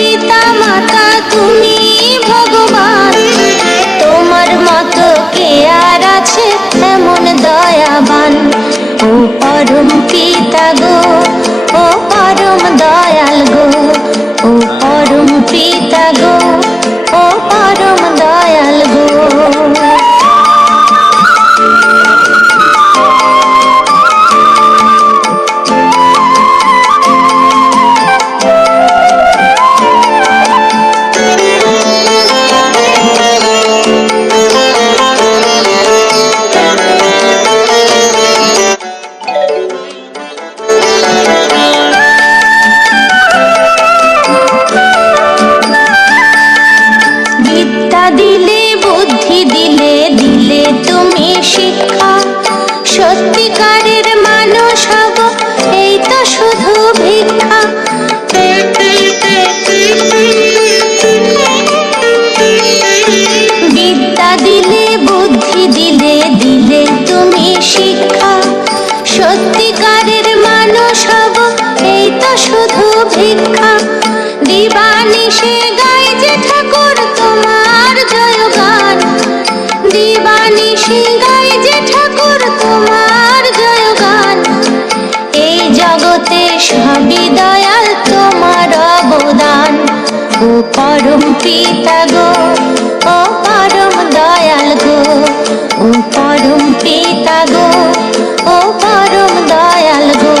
পিতা মাতা তুমি ভগবান, তোমার মতো কে আর আছে এমন দয়াবান। ও পরম পিতা গো, ও পরম দয়াল গো, ও পরম পিতা গো, ও পরম দয়াল গো। দিলে বুদ্ধি দিলে, দিলে তুমি শিক্ষা, সত্যিকারের মানুষ হব এই তো শুধু ভিক্ষা। বিদ্যা দিলে বুদ্ধি দিলে, দিলে তুমি শিক্ষা, সত্যিকারের মানুষ হব এই তো শুধু ভিক্ষা। দিবানিশে গাই যে ঠাকুর তোমার জয়গান, দিবানিশে গাই যে ঠাকুর তোমার জয়গান। এই জগতে সবই দয়াল তোমার অবদান। ও পরম পিতা গো, ও পরম দয়াল গো, ও পরম পিতা গো, ও পরম দয়াল গো।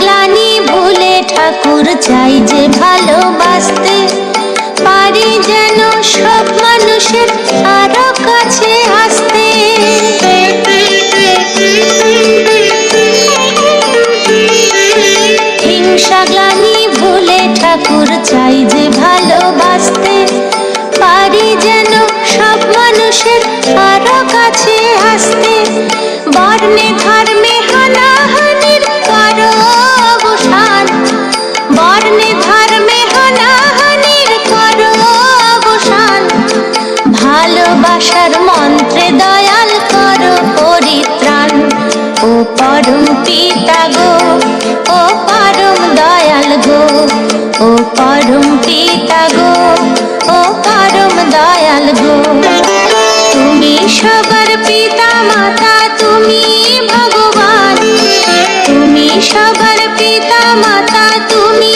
গ্লানি ভুলে ঠাকুর চাই যে ভালোবাসতে, পারি যেন সব মানুষের আরো কাছে আসতে। হিংসা গ্লানি ভুলে ঠাকুর চাই যে ভালোবাসতে, পারি যেন সব মানুষের আরো কাছে আসতে। বর্ণে ধর্মে হানাহানির কারো অবসান, বর্ণে ধর্মে হানাহানির কারো অবসান। ভালোবাসার মন্ত্রে দয়াল করো পরিত্রাণ। ও পরম পিতা গো, ও পরম দয়াল গো, ও পরম পিতা গো, ও পরম দয়াল গো। তুমি সবার পিতা মাতা তুমি ভগবান, তুমি সবার পিতা মাতা তুমি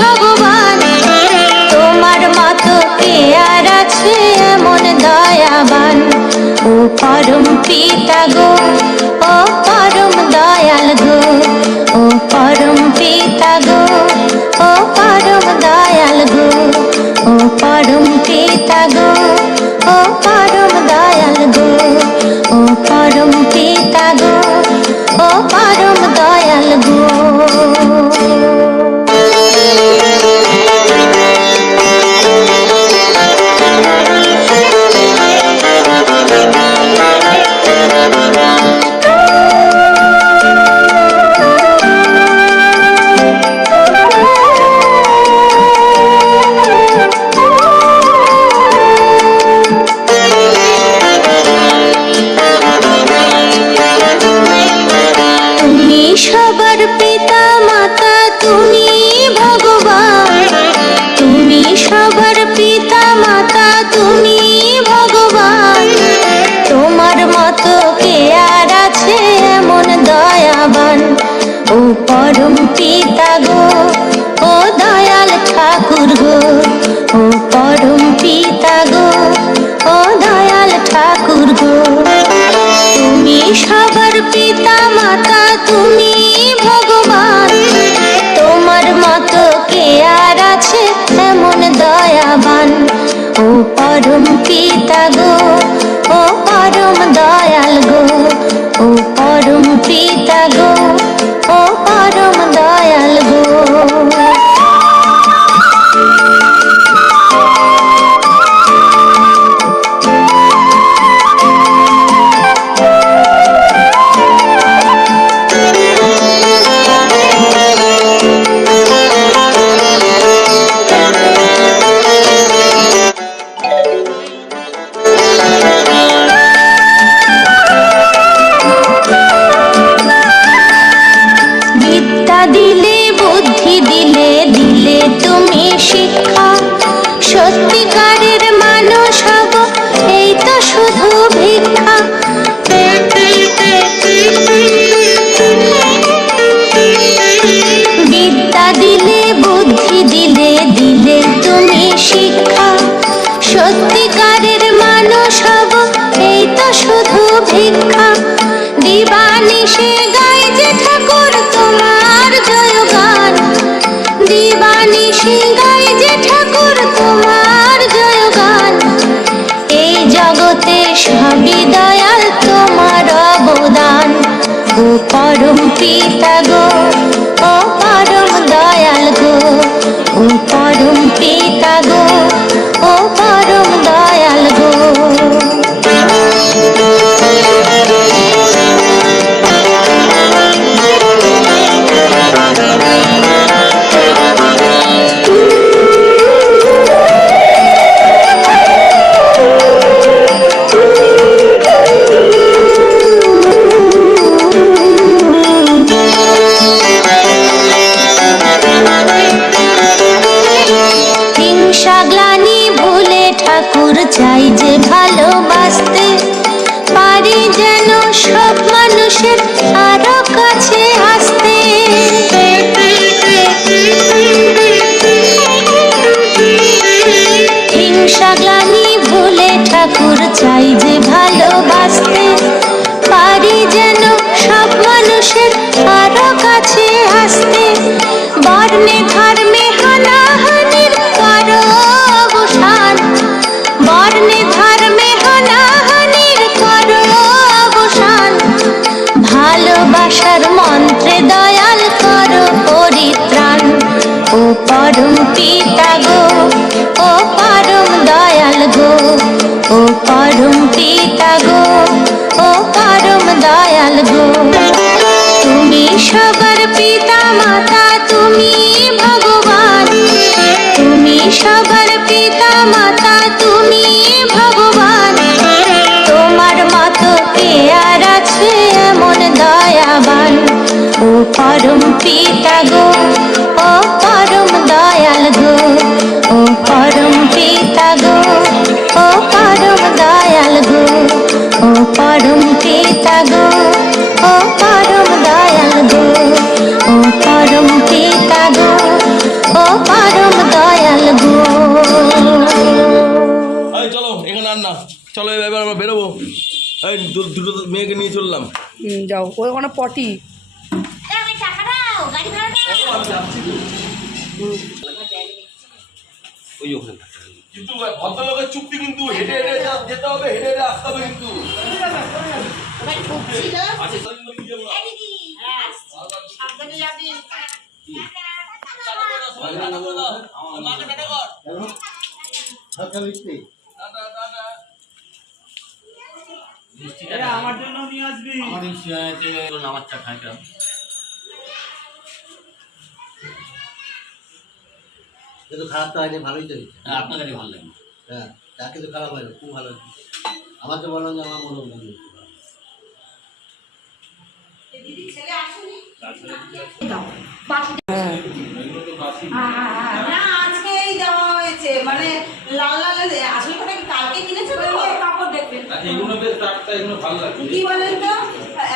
ভগবান। তোমার মতো কে আর আছে এমন দয়াবান। ও পরম পিতা গো, ও পরম দয়াল গো, ও পরম পিতা গো, ও পরম দয়াল গো, ও পরম পিতা গো, ও পরম দয়াল গো, ও পরম পিতা গো, ও পরম দয়াল গো। Thank you. শিক্ষা, সত্যিকারের মানুষ হব এই তো শুধু ভিক্ষা। বিদ্যা দিলে বুদ্ধি দিলে দিলে তুমি শিক্ষা, সত্যিকারের মানুষ হব এই তো শুধু ভিক্ষা। দিবানিশে গাই যে ঠাকুর তোমার জয়গান, দিবানিশে গাই যে ঠাকুর তোমার জয়গান। এই জগতে সবই দয়াল তোমার অবদান। ও পরম পিতা গো, ও পরম দয়াল গো, ও পরম পিতা গো, ও পরম দয়াল গো। হিংসা গ্লানি ভুলে ঠাকুর চাই যে ভালোবাসতে, পারি যেন সব মানুষের আরো কাছে আসতে। হিংসা গ্লানি ভুলে ঠাকুর চাই যে ভালোবাসতে, পারি যেন সব মানুষের আরো কাছে আসতে। বর্ণে ধর্মে হানাহানির করো অবসান, বর্ণে ধর্মে হানাহানির করো অবসান। ভালোবাসার মন্ত্রে দয়াল করো পরিত্রাণ। ও পরম পিতা গো, ও পরম দয়াল গো, ও পরম পিতা গো, ও পরম দয়াল গো। তুমি সবার পিতা মাতা, তুমি ভগবান, তুমি সবার পিতা মাতা, তুমি ভগবান। তোমার মতো কে আর আছে এমন দয়াবান। ও পরম পিতা গো, ও পরম দয়াল গো, ও পরম পিতা গো, ও পরম দয়াল গো, ও পরম পিতা গো, ও পরম দয়াল গো, ও পরম পিতা গো, ও পরম দয়াল গো। চলো এখানে আর না, চলো এবার আমরা বেরোবো। এই দুটো মেয়েকে নিয়ে চললাম। যাও ওই ওখানে পটি। ওই ওখানে কিন্তু ভদ্রলোকের চুক্তি, কিন্তু হেঁটে হেঁটে যেতে হবে, হেঁটে হেঁটে আসতে হবে কিন্তু। আমার জন্য নিয়ে আসবি। আমার চা খাইটা কিন্তু খারাপ তো হয়নি, ভালোই তো। হ্যাঁ, আপনার কাছে ভালো লাগে। হ্যাঁ, তা কিন্তু খারাপ হয়নি, খুব ভালো। আমার তো বললাম যে আমার মনে হলো আজকেই দেওয়া হয়েছে, মানে লাল লাল আসল কথা কি কালকে কিনেছে তো কাপড় দেখবেন। এগুলো বেশ টাটকা, এগুলো ভালো লাগে। কি বলেন তো,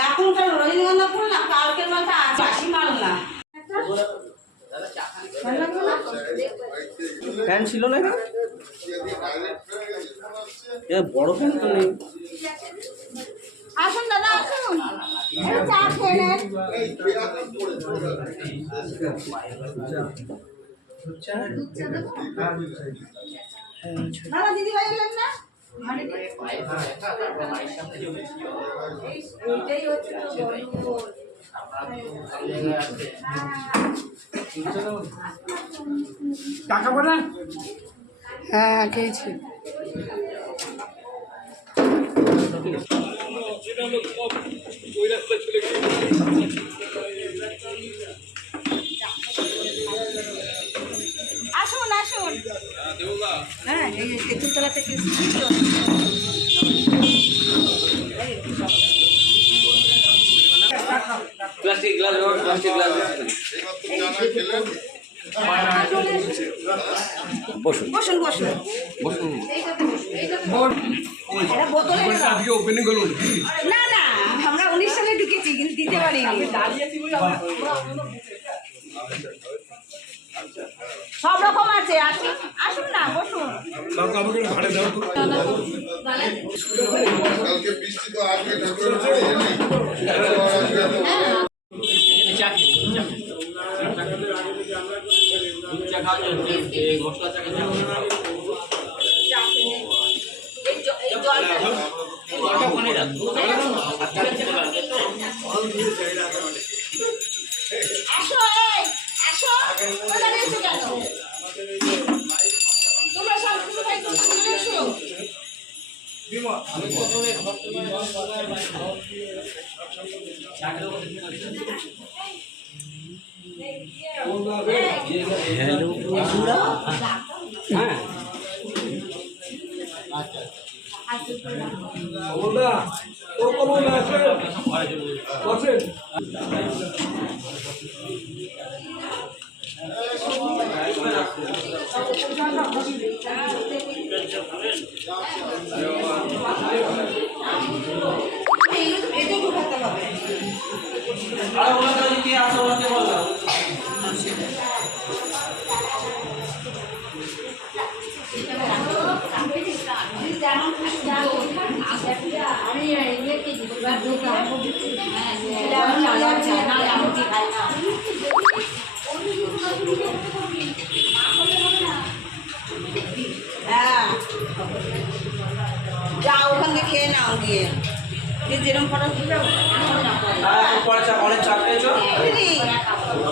এখনকার রজনীগন্ধা ফুল না, কালকের মালটা বাসি মাল না। ফ্যান ছিল না, বড় ফ্যান তো নেই। আসুন দাদা, আসুন, চা খেয়ে নেন। দাদা দিদি ভাই এলেন না? এইটাই হচ্ছে তো টাকা বলেন। হ্যাঁ খেয়েছি। আসুন আসুন। হ্যাঁ এই তেঁতুলতলা থেকে প্লাস্টিক গ্লাস, প্লাস্টিক গ্লাস। বসুন বসুন বসুন এটা বোতলে না না আমরা 19 সালে ঢুকেছি কিন্তু দিতে পারিনি সব রকম আছে আসুন আসুন না বসুন কালকে বৃষ্টি তো আসবে ঠাকুরের বাড়ি এনে চা খেয়ে দুধ চা খাওয়া যাবে, এই মশলা চা খেতে হবে। জলটা ওখানে রাখো। আসো এই আসো কোথায় এসে কেন তোমরা সব কোথায় কোথায় এসো এটা ঢুকাতে হবে হ্যাঁ যাও ওখান থেকে খেয়ে নাও গিয়ে যে যেরকম ফটো তুলে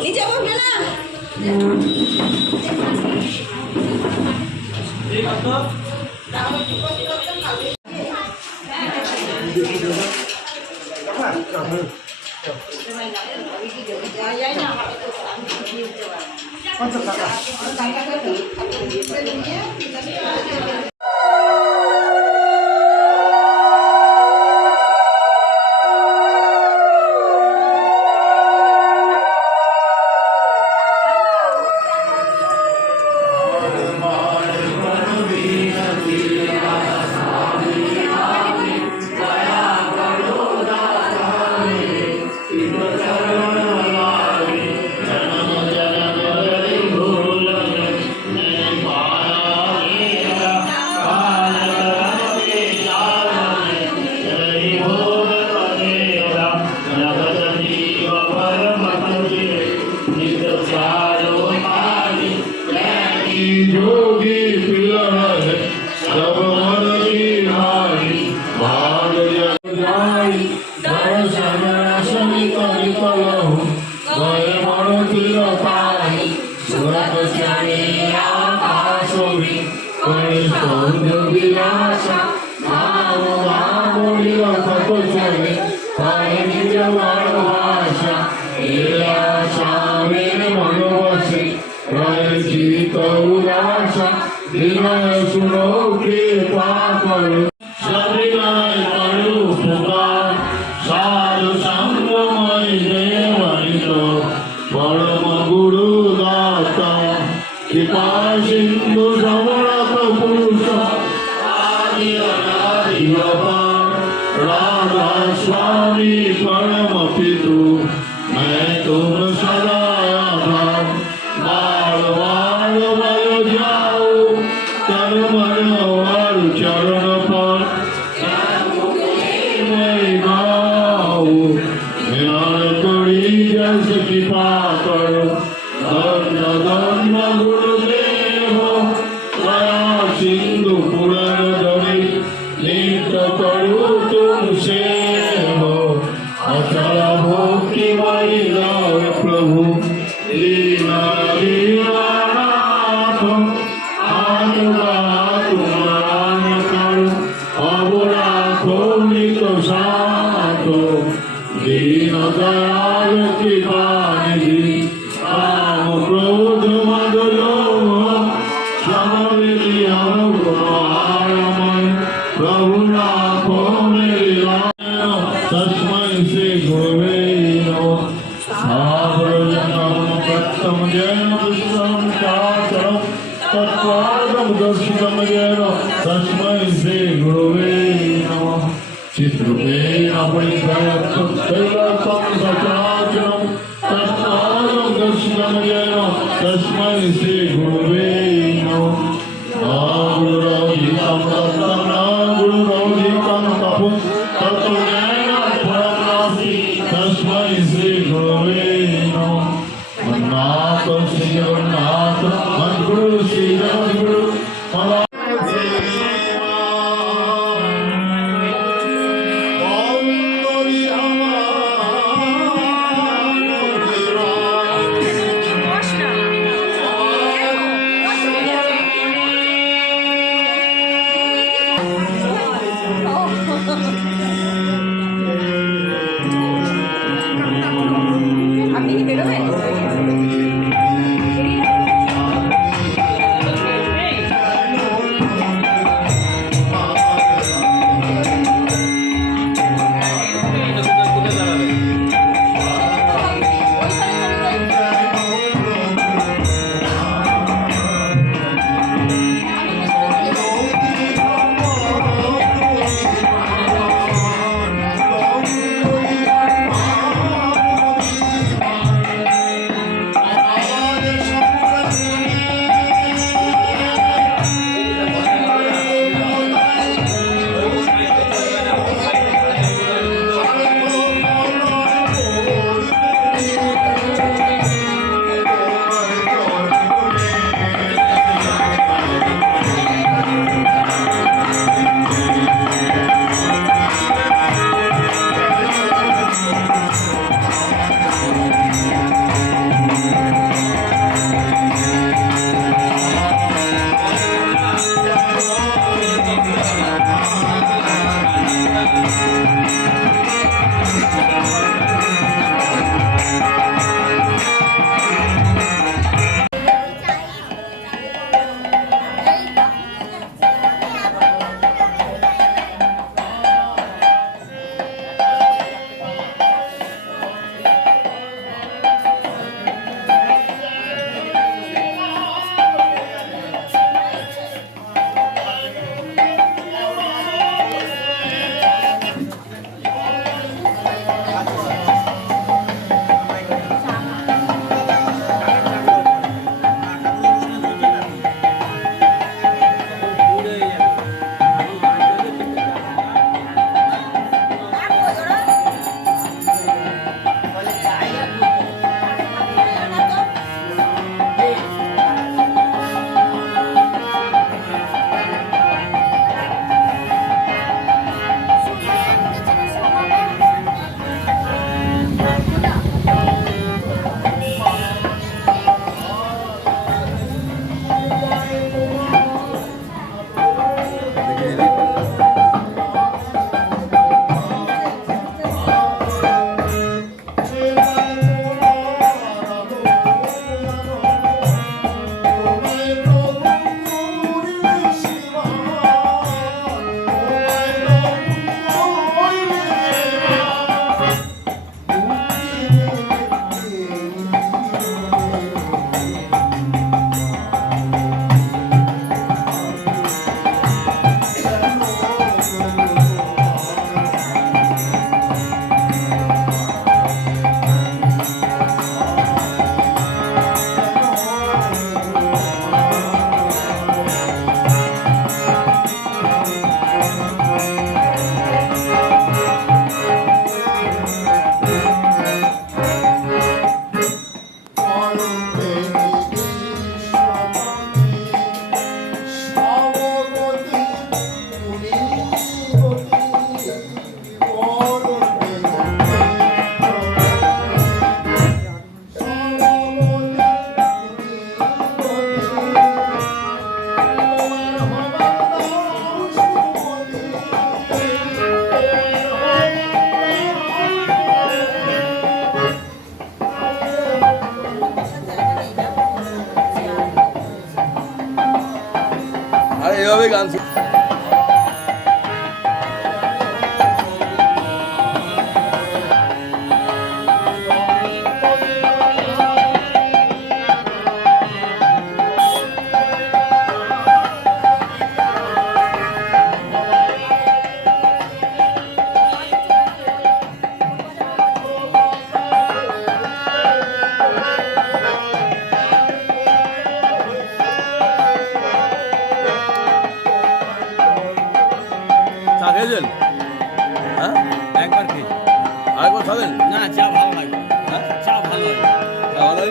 নিচে বসবে না जोगी पिलर सब मन की नारी भाग जाई दर्शन रसनी करि कलहु गए मन तीर पाई सुरत चढ़े आकाशोरी करि सौंद विलासा नाम मामोरी रखत चले पाए निज भाषा ए आशा मेरे मन बसे रचित उदासा विनय सुनो कृपा करो सविनय करो पुकार साधु संगमय देवरित परम गुरु दाता कृपा सिंधु समरथ पुरुष आदि अनादि अपार राधा स्वामी परम पितु मैं तुम सदा आभार बाल बाल बल जाओ कर्मण और चरण पर मैं गाओ ध्यान करी जस कृपा करो धन्य धन्य गुरुदेव दया सिंधु पुराण धरी नित्य करो तुम सेव अचल भक्ति मई राय प्रभु लीला लीला नाथ आनुगा तुम्हारान करो अबरा खोलित साथ दीन दयाल कृपा निधि काम क्रोध मद लोभ समविधि अनुग्रहारमय प्रभु नाथ मेरी तस्मै श्री गुरुवे नमः साधु जन्म प्रथम जय विष्णु तस्मै श्री गुरुवे नमः चित्रूपेण परितैलकं सचराचरं तत्कालं दर्शनेन तस्मै श्री गुरुवे नमः गुरुरौधिकं तत्तं गुरुरौधिकं तपः तत्त्वज्ञानं परं नास्ति तस्मै श्री गुरुवे नमः मन्नाथ श्री जगन्नाथ मद्गुरु श्री जगद्गुरु আপনি কি বেরোবেন? এইভাবে গান ভালো লাগে চা ভালো লাগে ভালো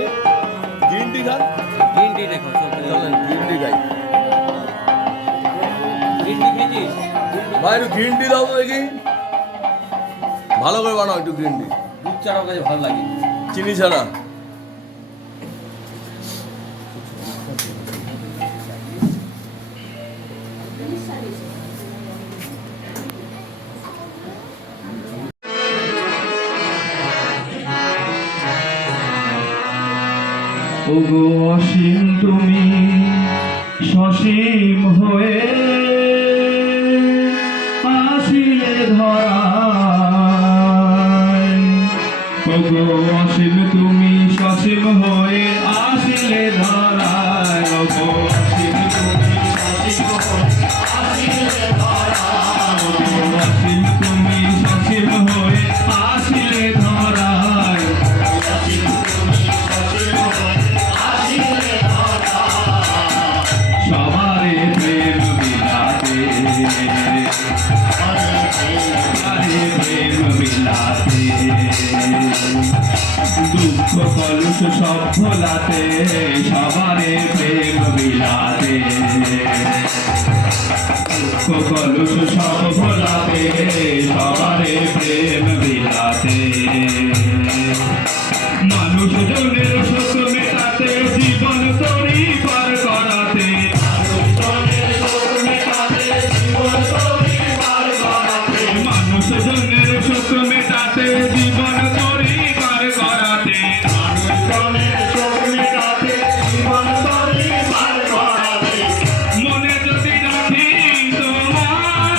গ্রিন টি খান গ্রিন টি দেখো চলেন গ্রিন টি খাই গ্রিন টি খেয়েছিস ভাই একটু গ্রিন টি দাও তো দেখি ভালো করে বানাও একটু গ্রিন টি দুধ চাটাও কাছে ভালো লাগে চিনি ছাড়া ওগো অসীম তুমি সসীম হয়ে আসিলে ধরায় ওগো অসীম তুমি সসীম হয়ে আসিলে ধরায় ওগো অসীম তুমি সসীম হয়ে আসিলে ধরায় ওগো অসীম তুমি সসীম হয়ে আসিলে ধরায় অসীম তুমি সসীম হয়ে আসিলে ধরায় সবারে প্রেম বিলাতে সবারে প্রেম বিলাতে দুঃখ কলুষ সব ভোলাতে সবারে প্রেম বিলাতে দুঃখ কলুষ সব ভোলাতে সবারে প্রেম বিলাতে মানুষ জনের শোক মেটাতে জীবন তরি পার করাতে মানুষ জনের শোক মেটাতে জীবন তরি পার করাতে মনে যদি রাখি তোমার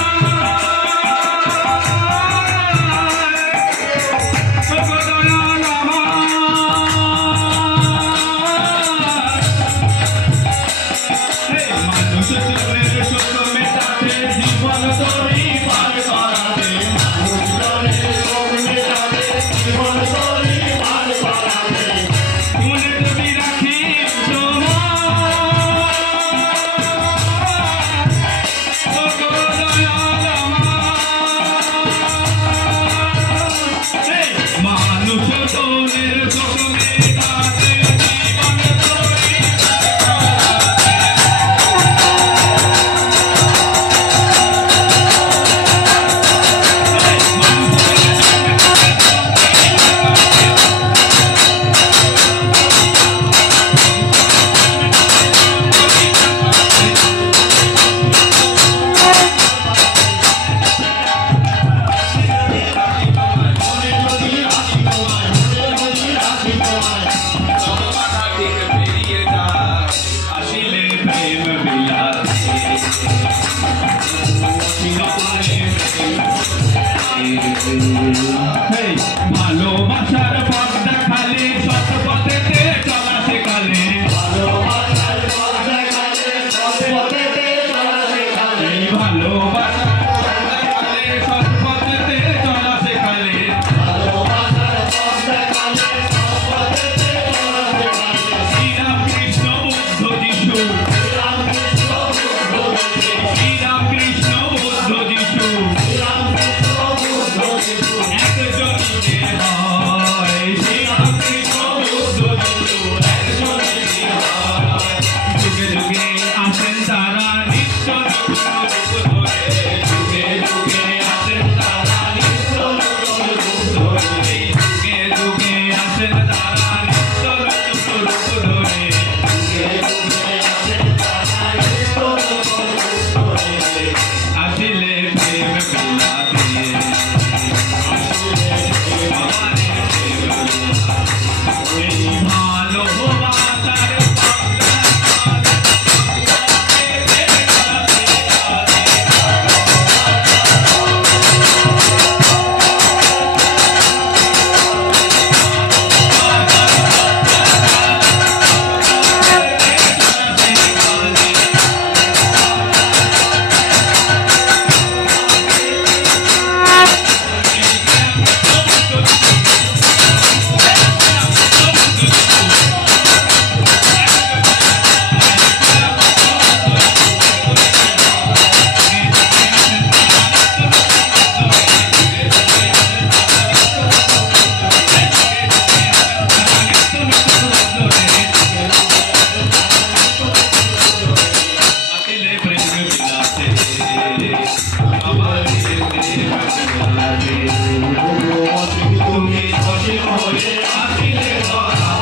হয়ে আসিলে ধরা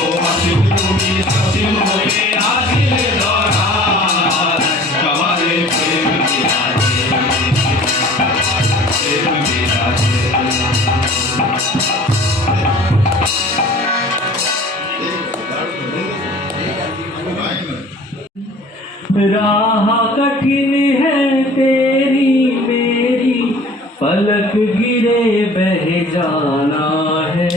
ও আসিল তুমি আসিল হয়ে আসিলে ধরা সবারে প্রেম বিরাজে প্রেম বিরাজে राह कठिन है तेरी मेरी पलक गिरे बह जाना है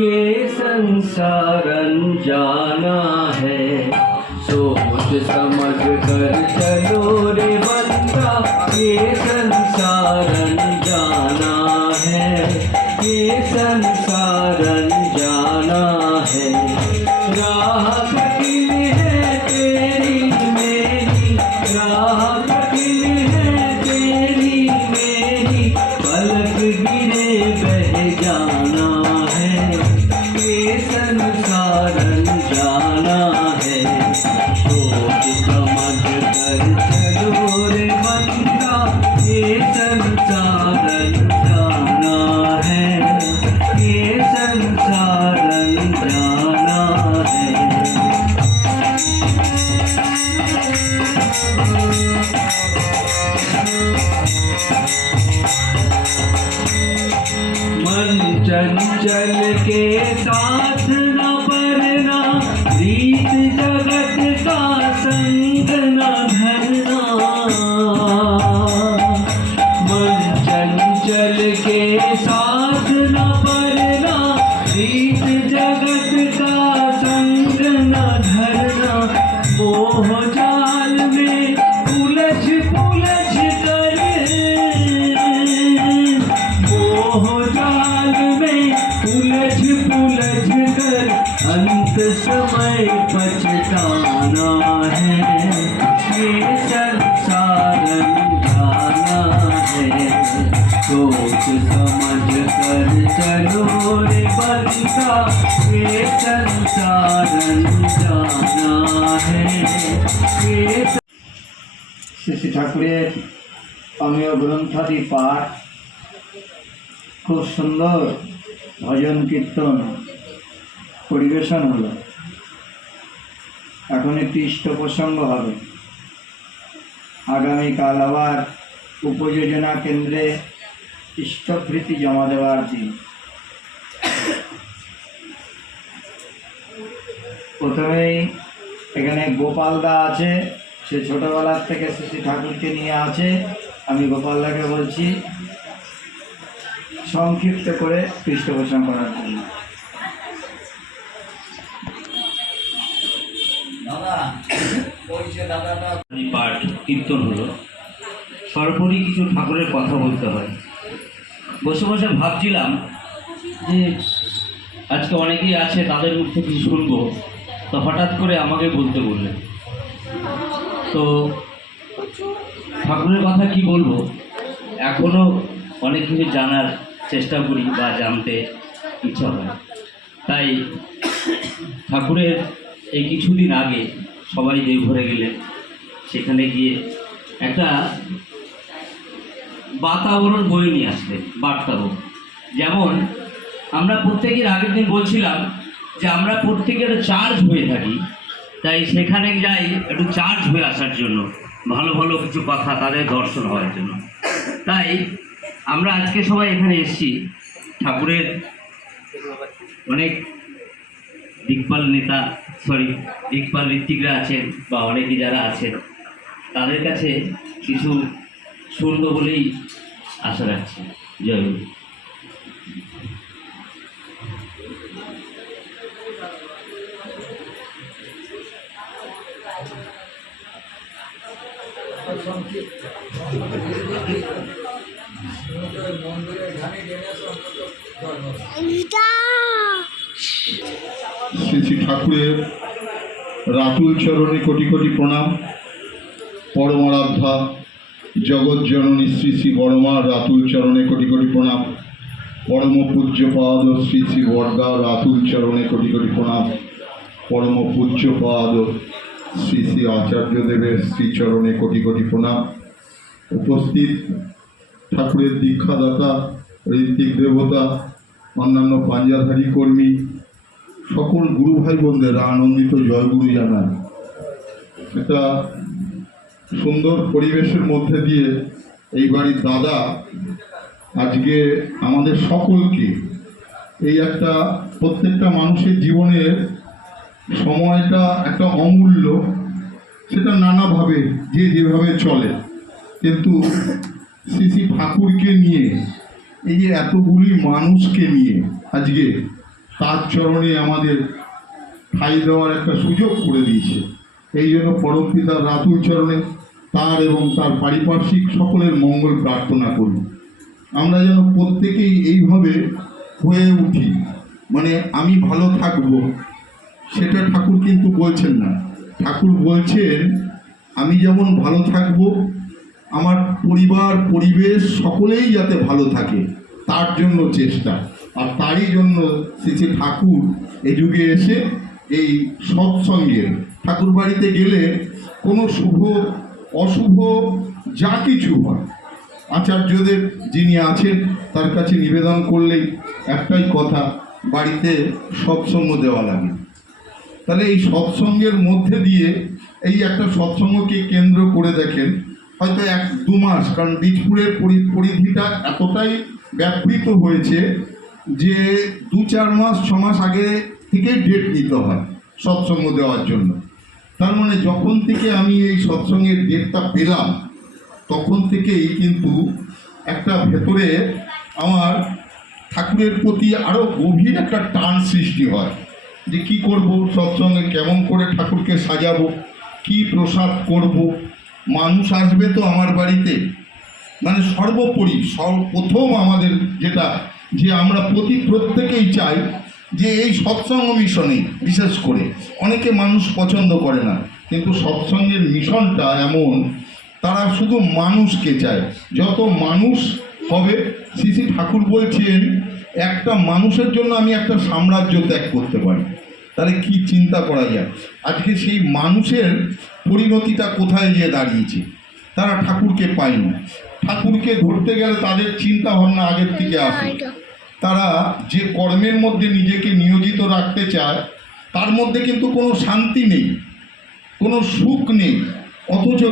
ये संसार अनजाना है सोच समझ कर चलो रे बंदा ये संसार अनजाना है ये संसार अनजाना है राह कठिन है तेरी मेरी राह कठिन है तेरी मेरी पलक गिरे बह जाना है ये संसार अनजाना है सोच समझ कर चलो रे बंदा ये संसार अनजाना है ये संसार अनजाना है मन चंचल के साथ न परना रीत जगत का संग न धरना मन चंचल के साथ न परना रीत जगत का संग न धरना मोह जाल में उलझ पुलझ कर मोह जाल में उलझ पुलझ कर अंत समय पछताना है ये संसार अनजाना है सोच समझ कर चलो रे बंदा ये संसार अनजाना है ये শ্রী ঠাকুরের অমীয় গ্রন্থাদি পাঠ খুব সুন্দর ভজন কীর্তন পরিবেশন হলো। এখন একটি ইষ্ট প্রসঙ্গ হবে। আগামীকাল আবার উপযোজনা কেন্দ্রে ইষ্টভৃতি জমা দেওয়ার দিন। প্রথমেই এখানে গোপালদা আছে, সে ছোটোবেলার থেকে শ্রী ঠাকুরকে নিয়ে আছে। আমি গোপালদাকে বলছি সংক্ষিপ্ত করে পৃষ্ঠপোষণ করার জন্য। পাঠ কীর্তন হলো, সর্বোপরি কিছু ঠাকুরের কথা বলতে হয়। বসে বসে ভাবছিলাম যে আজকে অনেকেই আছে, তাদের মুখ থেকে কিছু শুনবো, তো হঠাৎ করে আমাকে বলতে বললেন। তো ঠাকুরের কথা কি বলবো, এখনও অনেক কিছু জানার চেষ্টা করি বা জানতে ইচ্ছা হয়। তাই ঠাকুরের এই কিছুদিন আগে সবাই দেওঘরে গেলেন, সেখানে গিয়ে একটা বাতাবরণ বয়ে নিয়ে আসলেন, বার্তাবরণ। যেমন আমরা প্রত্যেকের আগের দিন বলছিলাম যে আমরা প্রত্যেকের চার্জ হয়ে থাকি, তাই সেখানে যাই একটু চার্জ হয়ে আসার জন্য, ভালো ভালো কিছু কথা তাদের দর্শন হওয়ার জন্য। তাই আমরা আজকে সবাই এখানে এসেছি। ঠাকুরের অনেক দিকপাল নেতা, দিকপাল ঋত্বিকরা আছেন বা অনেকে যারা আছেন, তাদের কাছে কিছু শুনবো বলেই আশা রাখছি। জয় গুরু। শ্রী শ্রী ঠাকুরের রাতুল চরণে কোটি কোটি প্রণাম। পরমারাধ্যা জগৎ জননী শ্রী শ্রী বড়মা রাতুল চরণে কোটি কোটি প্রণাম। পরম পূজ্যপাদ শ্রী শ্রী বর্দা রাতুল চরণে কোটি কোটি প্রণাম। পরম পূজ্যপাদ শ্রী শ্রী আচার্যদেবের শ্রীচরণে কোটি কোটি প্রণাম। উপস্থিত ঠাকুরের দীক্ষাদাতা ঋত্বিক দেবতা অন্যান্য পাঞ্জাধারী কর্মী, সকল গুরু ভাই বোনদের আনন্দিত জয়গুরু জানান। একটা সুন্দর পরিবেশের মধ্যে দিয়ে এই বাড়ির দাদা আজকে আমাদের সকলকে এই একটা প্রত্যেকটা মানুষের জীবনের সময়টা একটা অমূল্য, সেটা নানাভাবে যে যেভাবে চলে, কিন্তু শ্রী শ্রী ঠাকুরকে নিয়ে এই যে এতগুলি মানুষকে নিয়ে আজকে তার চরণে আমাদের ঠাঁই দেওয়ার একটা সুযোগ করে দিয়েছে। এই জন্য পরমপিতার রাতুল চরণে তার এবং তার পারিপার্শ্বিক সকলের মঙ্গল প্রার্থনা করি। আমরা যেন প্রত্যেকেই এইভাবে হয়ে উঠি, মানে আমি ভালো থাকব সেটা ঠাকুর কিন্তু বলছেন না। ঠাকুর বলছেন আমি যেমন ভালো থাকব, আমার পরিবার পরিবেশ সকলেই যাতে ভালো থাকে তার জন্য চেষ্টা। আর তারই জন্য শ্রী শ্রী ঠাকুর এই যুগে এসে এই সৎসঙ্গের, ঠাকুর বাড়িতে গেলে কোনো শুভ অশুভ যা কিছু হয় আচার্যদের যিনি আছেন তার কাছে নিবেদন করলেই একটাই কথা, বাড়িতে সৎসঙ্গ দেওয়া লাগে। তাহলে এই সৎসঙ্গের মধ্যে দিয়ে এই একটা সৎসঙ্গকে কেন্দ্র করে দেখেন হয়তো 1-2 মাস, কারণ বীজপুরের পরিধিটা এতটাই ব্যাপৃত হয়েছে যে 2-4 মাস 6 মাস আগে থেকেই ডেট নিতে হয় সৎসঙ্গ দেওয়ার জন্য। তার মানে যখন থেকে আমি এই সৎসঙ্গের ডেটটা পেলাম তখন থেকেই কিন্তু একটা ভেতরে আমার ঠাকুরের প্রতি আরও গভীর একটা টান সৃষ্টি হয় যে কি করব সৎসঙ্গে, কেমন করে ঠাকুরকে সাজাবো, কি প্রসাদ করব, মানুষ আসবে তো আমার বাড়িতে, মানে সর্বোপরি সর্বপ্রথম আমাদের যেটা যে আমরা প্রত্যেকেই চাই যে এই সৎসঙ্গ মিশনে বিশেষ করে অনেকে মানুষ পছন্দ করে না, কিন্তু সৎসঙ্গের মিশনটা এমন তারা শুধু মানুষকে চায়। যত মানুষ হবে, শ্রী শ্রী ঠাকুর বলছেন একটা মানুষের জন্য আমি একটা সাম্রাজ্য ত্যাগ করতে পারি। তাহলে কি চিন্তা করা যায়, আজকে সেই মানুষের পরিণতিটা কোথায় গিয়ে দাঁড়িয়েছে, তারা ঠাকুরকে পায় না। ঠাকুরকে ধরতে গেলে তাদের চিন্তা ভাবনা আগের থেকে আসে, তারা যে কর্মের মধ্যে নিজেকে নিয়োজিত রাখতে চায় তার মধ্যে কিন্তু কোনো শান্তি নেই, কোনো সুখ নেই, অথচ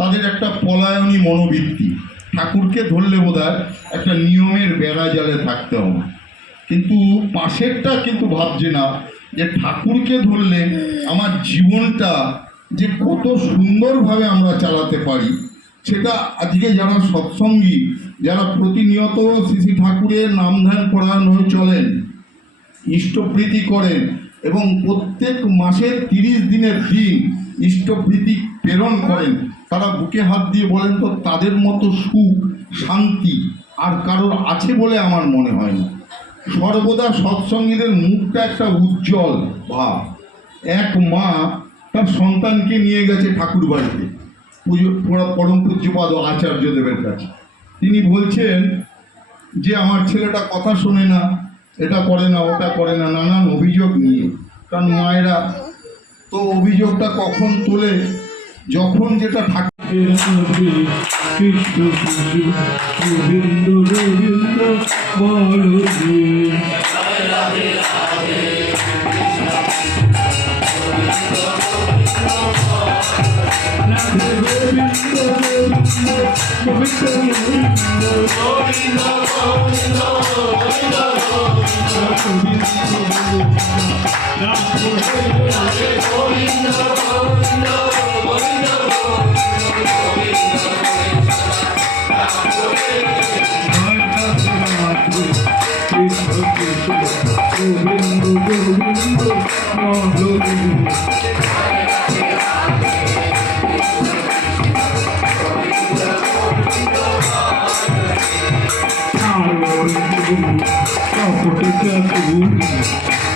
তাদের একটা পলায়নী মনোবৃত্তি। ঠাকুরকে ধরলে বোধহয় একটা নিয়মের বেড়া জালে থাকতে হবে, কিন্তু পাশেরটা কিন্তু ভাবছে না যে ঠাকুরকে ধরলে আমার জীবনটা যে কত সুন্দরভাবে আমরা চালাতে পারি। সেটা আজকে যারা সৎসঙ্গী, যারা প্রতিনিয়ত শ্রী শ্রী ঠাকুরের নাম ধ্যান পরায়ণ হয়ে চলেন, ইষ্টপ্রীতি করেন এবং প্রত্যেক মাসের 30 দিনের দিন ইষ্টপ্রীতি প্রেরণ করেন, তারা বুকে হাত দিয়ে বলেন তো তাদের মতো সুখ শান্তি আর কারোর আছে বলে আমার মনে হয় না। সর্বদা সৎসঙ্গীদের মুখটা একটা উজ্জ্বল ভাব। এক মা তার সন্তানকে নিয়ে গেছে ঠাকুর বাড়িতে পরম পূজ্যপাদ আচার্যদেবের কাছে। তিনি বলছেন যে আমার ছেলেটা কথা শোনে না, এটা করে না, ওটা করে না, নানান অভিযোগ নিয়ে। কারণ মায়েরা তো অভিযোগটা কখন তোলে, যখন যেটা ঠাকুর কৃষ্ণ গোবিন্দ গোবিন্দ বলদেব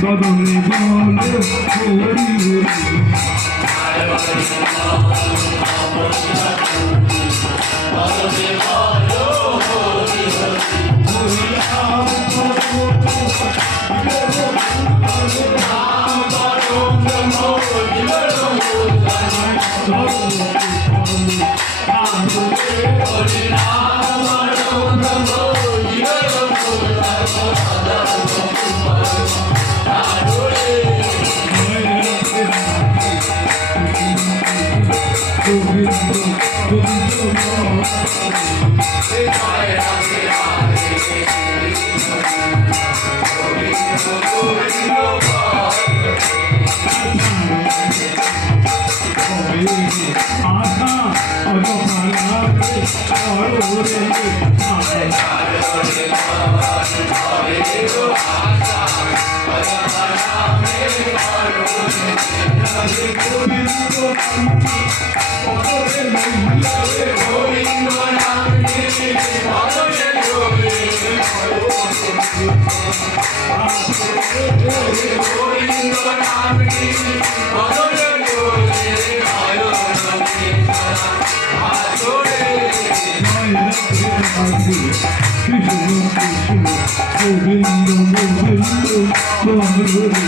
বদলে বলে হরি হরি আশা অজপালাতে করোরে গোবিন্দ গোবিন্দ করোরে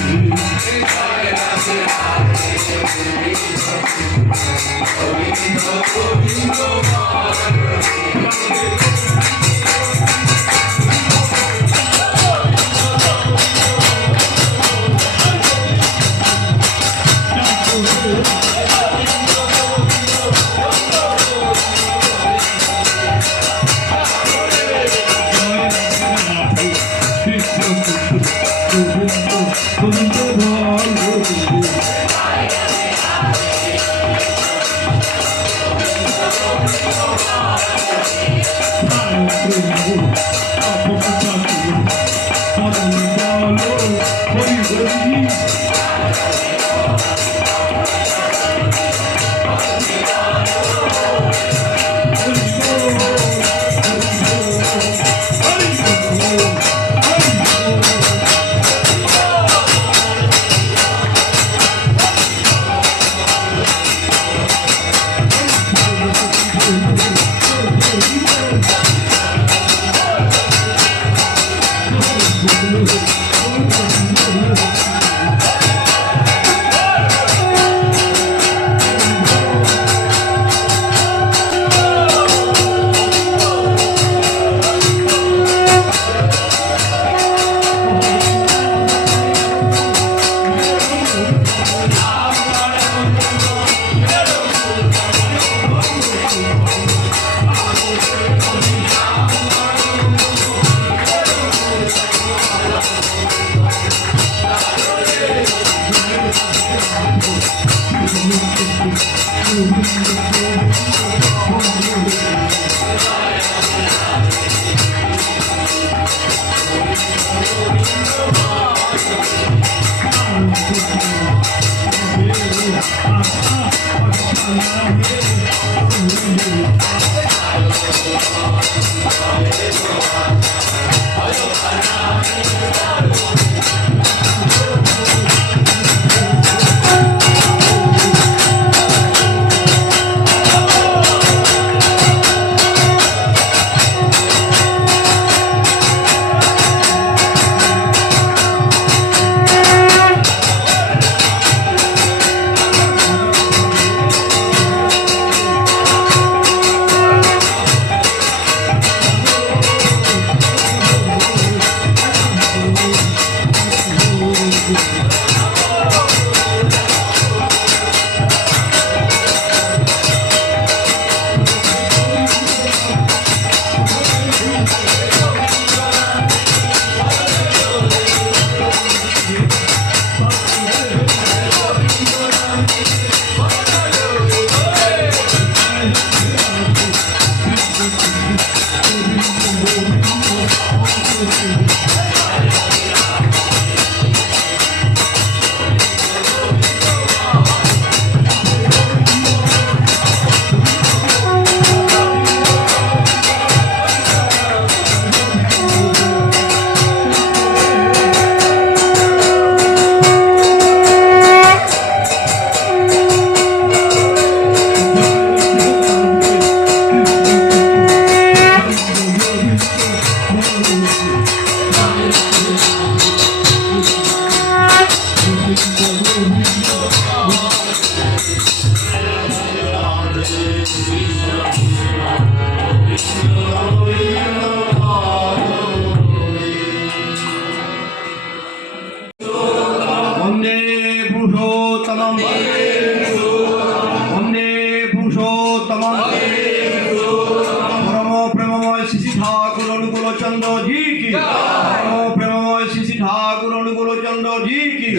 चंद्र जी की,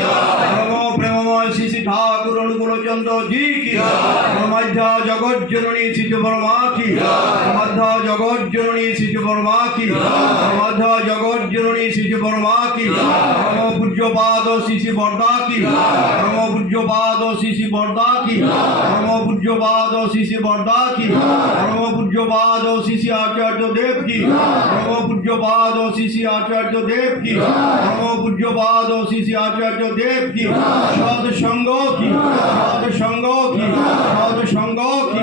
प्रेममय श्री श्री ठाकुर अनुकूल चंद्र जी की। পরমাধ্য জগজ্জননী শ্রী পরমা কি পরমাধ্য জগজ্জননী শ্রী পরমা কি পরমাধ্য জগজ্জননী শ্রী পরমা কি পরম পূজ্যপাদ শ্রী শ্রী বরদা কি পরম পূজ্যপাদ শ্রী শ্রী বরদা কি পরম পূজ্যপাদ শ্রী শ্রী বরদা কি পরম পূজ্যপাদ শ্রী শ্রী আচার্য দেব কি পরম পূজ্যপাদ শ্রী শ্রী আচার্য দেব কি পরম পূজ্যপাদ শ্রী শ্রী আচার্য দেব কি সৎসঙ্গ কি সৎসঙ্গ কি সৎসঙ্গ কি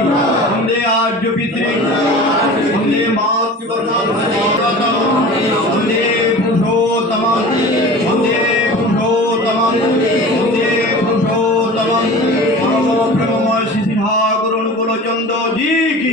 বন্দে আর্য পিতৃ বন্দে মাতৃবর্ধন বন্দে পুরুষোত্তম বন্দে পুরুষোত্তম বন্দে পুরুষোত্তম পরম প্রেমময় শ্রী ঠাকুর অনুকূল চন্দ্র জি কি